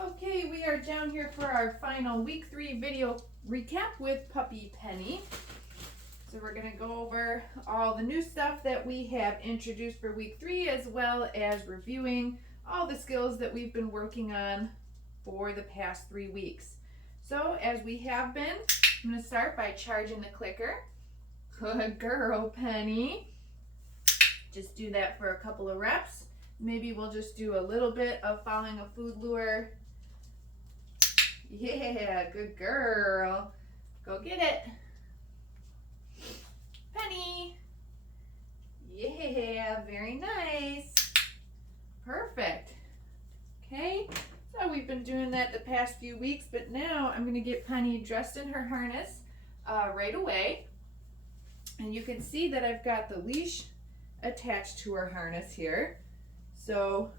Okay, we are down here for our final week 3 video recap with puppy Penny. So we're going to go over all the new stuff that we have introduced for week 3, as well as reviewing all the skills that we've been working on for the past 3 weeks. So as we have been, I'm going to start by charging the clicker. Good girl, Penny. Just do that for a couple of reps. Maybe we'll just do a little bit of following a food lure. Yeah, good girl. Go get it. Penny. Yeah, very nice. Perfect. Okay, so we've been doing that the past few weeks, but now I'm going to get Penny dressed in her harness right away. And you can see that I've got the leash attached to her harness here. So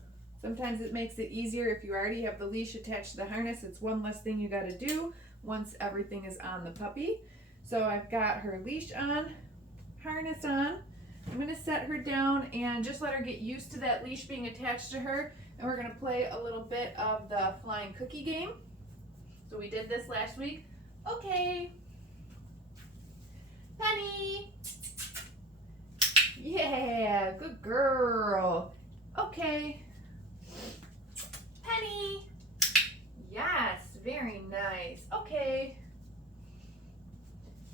sometimes it makes it easier if you already have the leash attached to the harness. It's one less thing you got to do once everything is on the puppy. So I've got her leash on, harness on. I'm going to set her down and just let her get used to that leash being attached to her. And we're going to play a little bit of the flying cookie game. So we did this last week. Okay. Penny. Yeah, good girl. Okay. Penny. Yes, very nice. Okay.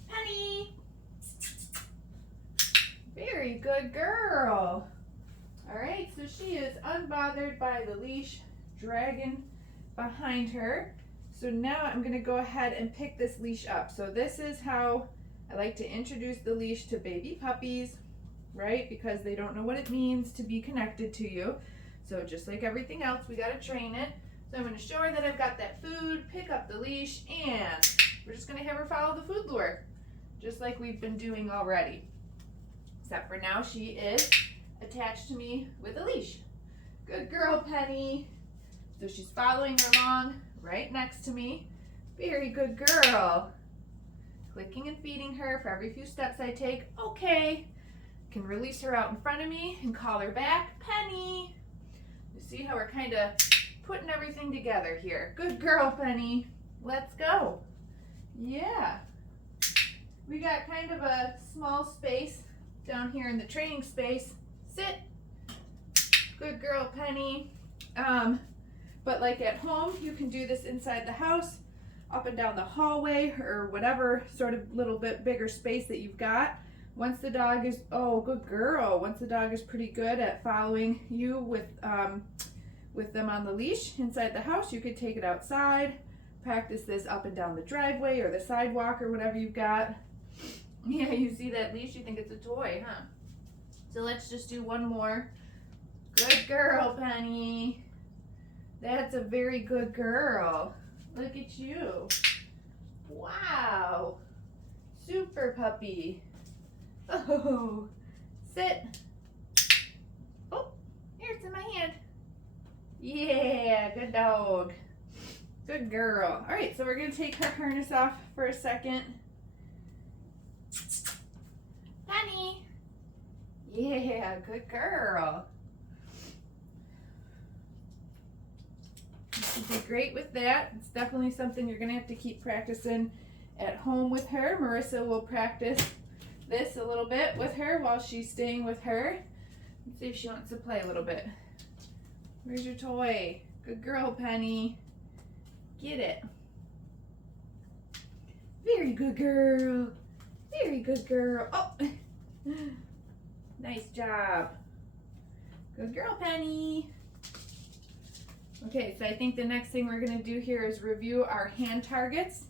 Penny. Very good girl. All right, so she is unbothered by the leash dragging behind her. So now I'm going to go ahead and pick this leash up. So this is how I like to introduce the leash to baby puppies, right? Because they don't know what it means to be connected to you. So just like everything else, we got to train it. So I'm going to show her that I've got that food, pick up the leash, and we're just going to have her follow the food lure, just like we've been doing already. Except for now, she is attached to me with a leash. Good girl, Penny. So she's following her along right next to me. Very good girl. Clicking and feeding her for every few steps I take. Okay. Can release her out in front of me and call her back. Penny. You see how we're kind of putting everything together here. Good girl, Penny. Let's go. Yeah. We got kind of a small space down here in the training space. Sit. Good girl, Penny. But like at home, you can do this inside the house, up and down the hallway, or whatever sort of little bit bigger space that you've got. Once the dog is, oh, good girl. Once the dog is pretty good at following you with them on the leash inside the house, you could take it outside, practice this up and down the driveway or the sidewalk or whatever you've got. Yeah, you see that leash, you think it's a toy, huh? So let's just do one more. Good girl, Penny. That's a very good girl. Look at you. Wow. Super puppy. Oh, sit. Oh, here, it's in my hand. Yeah, good dog. Good girl. All right, so we're going to take her harness off for a second. Penny. Yeah, good girl. You should be great with that. It's definitely something you're going to have to keep practicing at home with her. Marissa will practice this a little bit with her while she's staying with her. Let's see if she wants to play a little bit. Where's your toy? Good girl, Penny. Get it. Very good girl. Very good girl. Oh, nice job. Good girl, Penny. Okay, so I think the next thing we're going to do here is review our hand targets,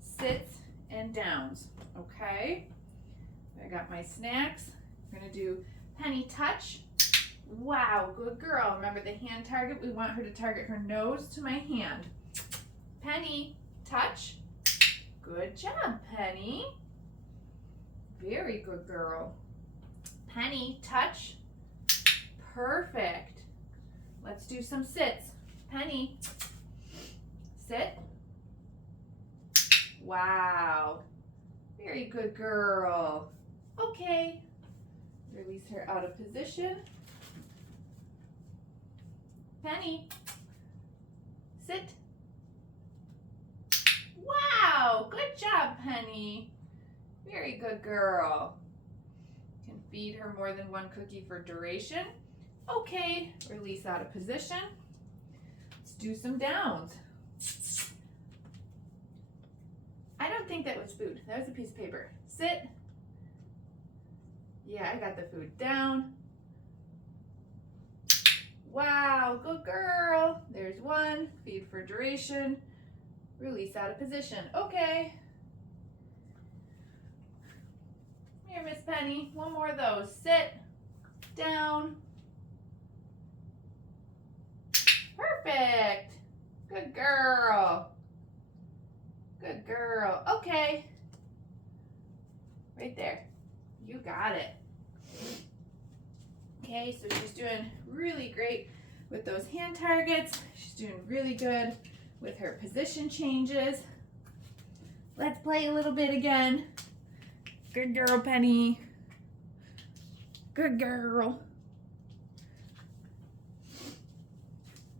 sits, and downs. Okay, I got my snacks. I'm going to do Penny touch. Wow, good girl. Remember the hand target? We want her to target her nose to my hand. Penny touch. Good job, Penny. Very good girl. Penny touch. Perfect. Let's do some sits. Penny, sit. Wow. Very good girl. Okay. Release her out of position. Penny, sit. Wow, good job, Penny. Very good girl. Can feed her more than one cookie for duration. Okay, release out of position. Let's do some downs. I don't think that was food. That was a piece of paper. Sit. Yeah, I got the food down. Wow, good girl. There's one. Feed for duration. Release out of position. Okay. Here, Miss Penny. One more of those. Sit. Down. Perfect. Good girl. Good girl. Okay. Right there. You got it. Okay, so she's doing really great with those hand targets. She's doing really good with her position changes. Let's play a little bit again. Good girl, Penny. Good girl.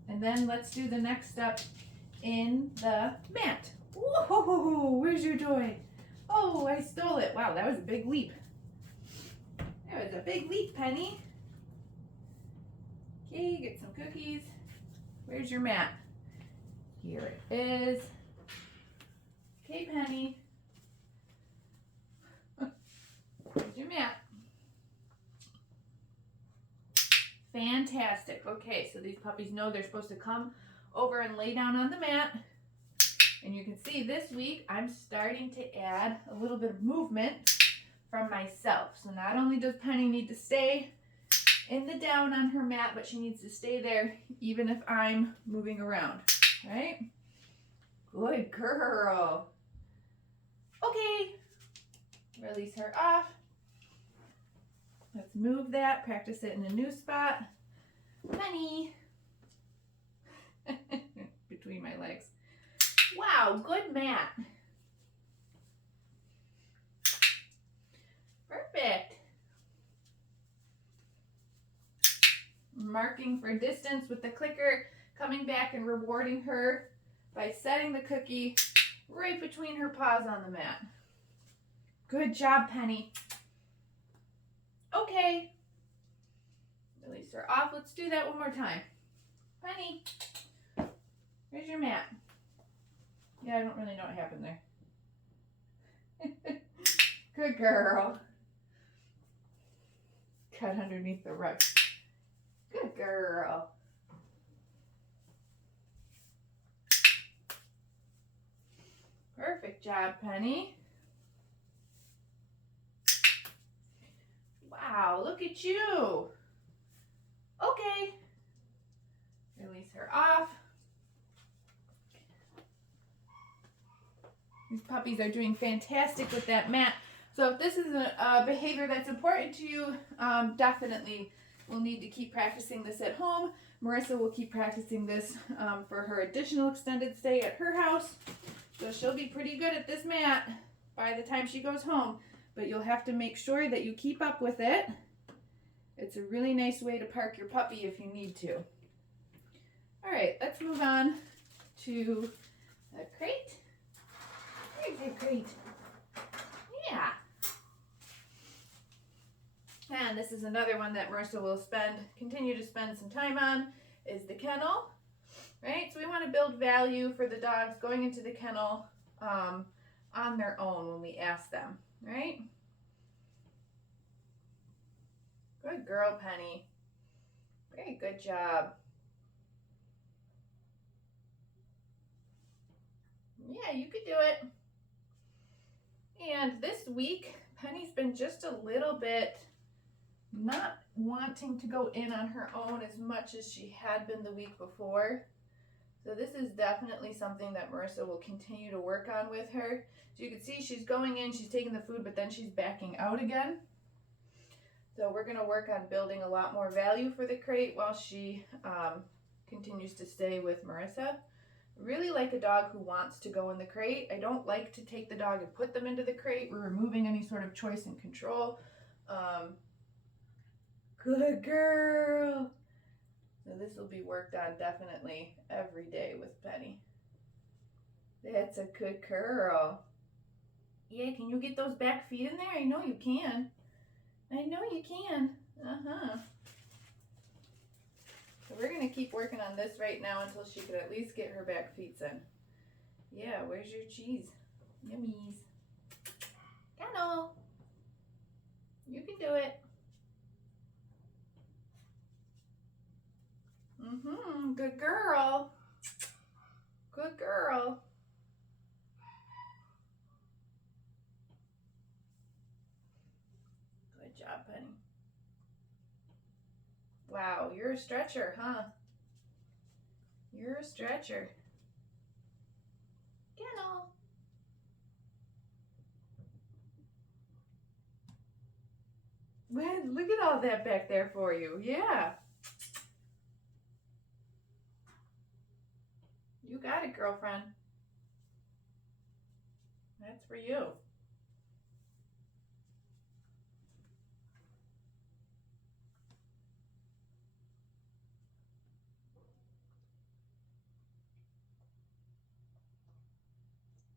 And then let's do the next step in the mat. Whoa, where's your toy? Oh, I stole it. Wow, that was a big leap. That was a big leap, Penny. Okay, get some cookies. Where's your mat? Here it is. Okay, Penny. Where's your mat? Fantastic. Okay, so these puppies know they're supposed to come over and lay down on the mat. And you can see this week I'm starting to add a little bit of movement from myself. So not only does Penny need to stay in the down on her mat, but she needs to stay there even if I'm moving around, right? Good girl. Okay, release her off. Let's move that, practice it in a new spot. Penny. Between my legs. Wow, good mat. Perfect. Marking for distance with the clicker, coming back and rewarding her by setting the cookie right between her paws on the mat. Good job, Penny. Okay. Release her off. Let's do that one more time. Penny, where's your mat? Yeah, I don't really know what happened there. Good girl. Cut underneath the rug. Good girl. Perfect job, Penny. Wow, look at you. Okay. Release her off. These puppies are doing fantastic with that mat. So if this is a behavior that's important to you, definitely we'll need to keep practicing this at home. Marissa will keep practicing this for her additional extended stay at her house. So she'll be pretty good at this mat by the time she goes home. But you'll have to make sure that you keep up with it. It's a really nice way to park your puppy if you need to. All right, let's move on to the crate. Where's the crate? Yeah. And this is another one that Marissa will continue to spend some time on, is the kennel, right? So we want to build value for the dogs going into the kennel on their own when we ask them, right? Good girl, Penny. Very good job. Yeah, you could do it. And this week, Penny's been just a little bit not wanting to go in on her own as much as she had been the week before. So this is definitely something that Marissa will continue to work on with her. So you can see she's going in, she's taking the food, but then she's backing out again. So we're going to work on building a lot more value for the crate while she continues to stay with Marissa. Really like a dog who wants to go in the crate. I don't like to take the dog and put them into the crate. We're removing any sort of choice and control. Good girl. So this will be worked on definitely every day with Penny. That's a good girl. Yeah, can you get those back feet in there? I know you can. I know you can. Uh-huh. So we're going to keep working on this right now until she could at least get her back feet in. Yeah, where's your cheese? Yummies. Cano. You can do it. Mm-hmm. Good girl. Good girl. Good job, Penny. Wow, you're a stretcher, huh? You're a stretcher. Cano. Man, look at all that back there for you. Yeah. You got it, girlfriend. That's for you.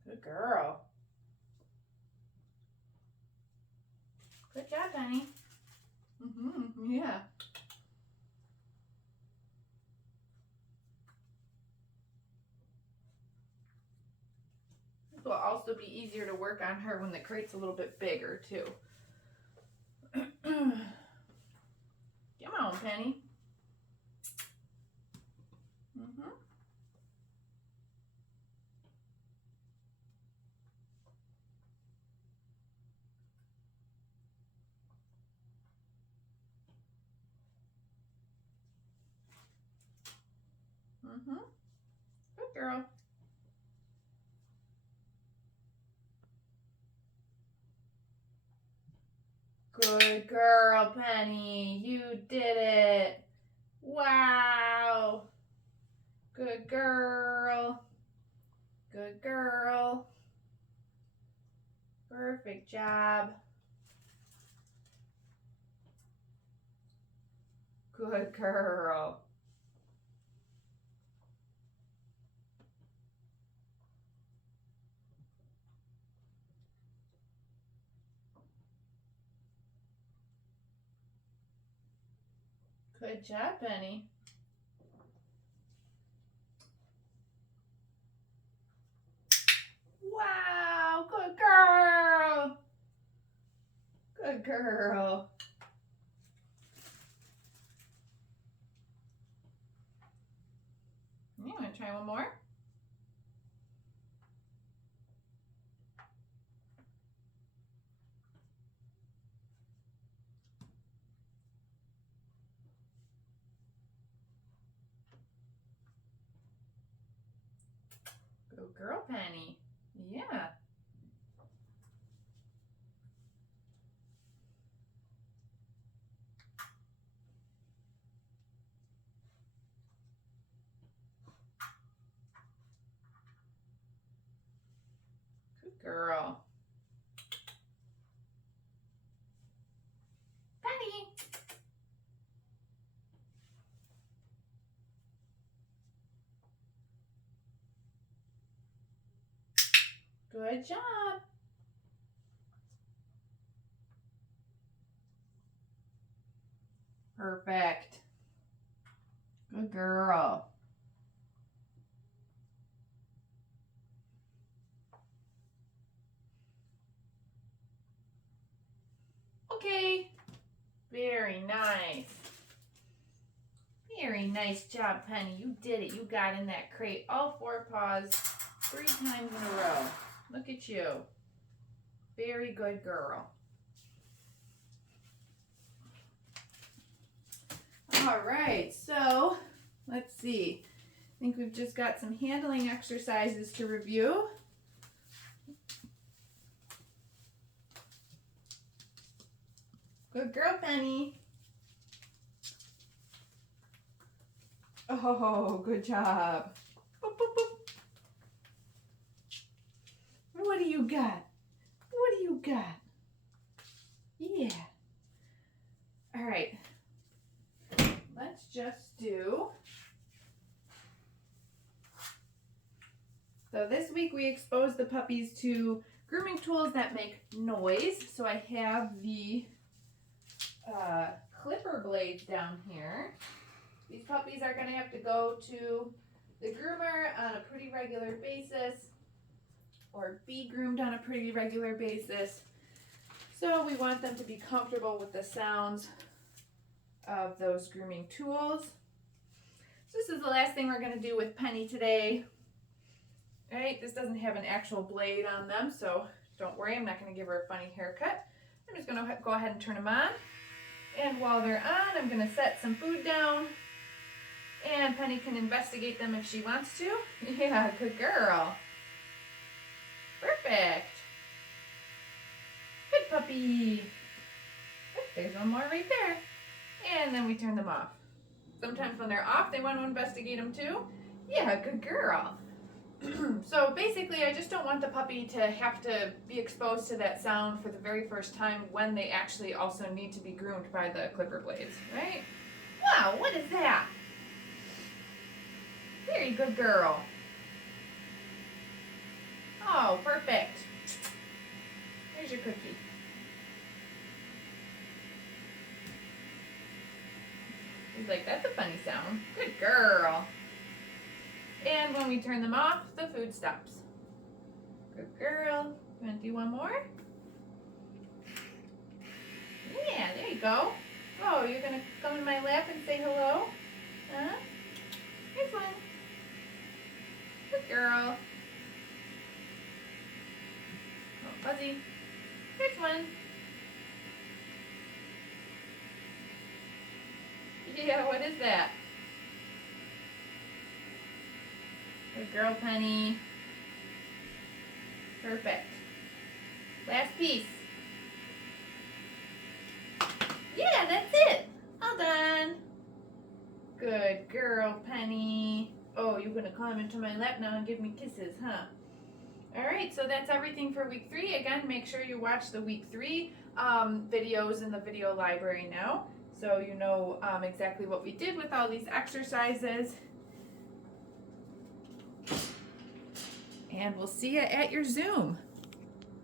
Good girl. Good job, Penny. Mm-hmm. Yeah. This will also be easier to work on her when the crate's a little bit bigger, too. Come on, Penny. Mm-hmm. Mm-hmm. Good girl. Good girl, Penny. You did it. Wow. Good girl. Good girl. Perfect job. Good girl. Good job, Penny. Wow, good girl. Good girl. You want to try one more? Good girl, Penny. Yeah. Good girl. Penny. Good job. Perfect. Good girl. Okay. Very nice. Very nice job, Penny. You did it. You got in that crate all 4 paws 3 times in a row. Look at you. Very good girl. All right, so let's see. I think we've just got some handling exercises to review. Good girl, Penny. Oh, good job. Boop, boop, boop. What do you got? What do you got? Yeah. All right. Let's just do So this week we exposed the puppies to grooming tools that make noise. So I have the clipper blades down here. These puppies are going to have to go to the groomer on a pretty regular basis, or be groomed on a pretty regular basis. So we want them to be comfortable with the sounds of those grooming tools. So this is the last thing we're going to do with Penny today. All right, this doesn't have an actual blade on them, so don't worry, I'm not going to give her a funny haircut. I'm just going to go ahead and turn them on. And while they're on, I'm going to set some food down. And Penny can investigate them if she wants to. Yeah, good girl. Perfect. Good puppy. Oh, there's one more right there. And then we turn them off. Sometimes when they're off, they want to investigate them too. Yeah, good girl. So basically, I just don't want the puppy to have to be exposed to that sound for the very first time when they actually also need to be groomed by the clipper blades, right? Wow, what is that? Very good girl. Oh, perfect. Here's your cookie. He's like, that's a funny sound. Good girl. And when we turn them off, the food stops. Good girl. You want to do one more? Yeah, there you go. Oh, you're going to come in my lap and say hello? Huh? Here's one. Good girl. Oh, Fuzzy. Here's one. Yeah, what is that? Good girl, Penny. Perfect. Last piece. Yeah, that's it. All done. Good girl, Penny. Oh, you're going to climb into my lap now and give me kisses, huh? All right, so that's everything for week 3. Again, make sure you watch the week 3 videos in the video library now, so you know exactly what we did with all these exercises. And we'll see you at your Zoom.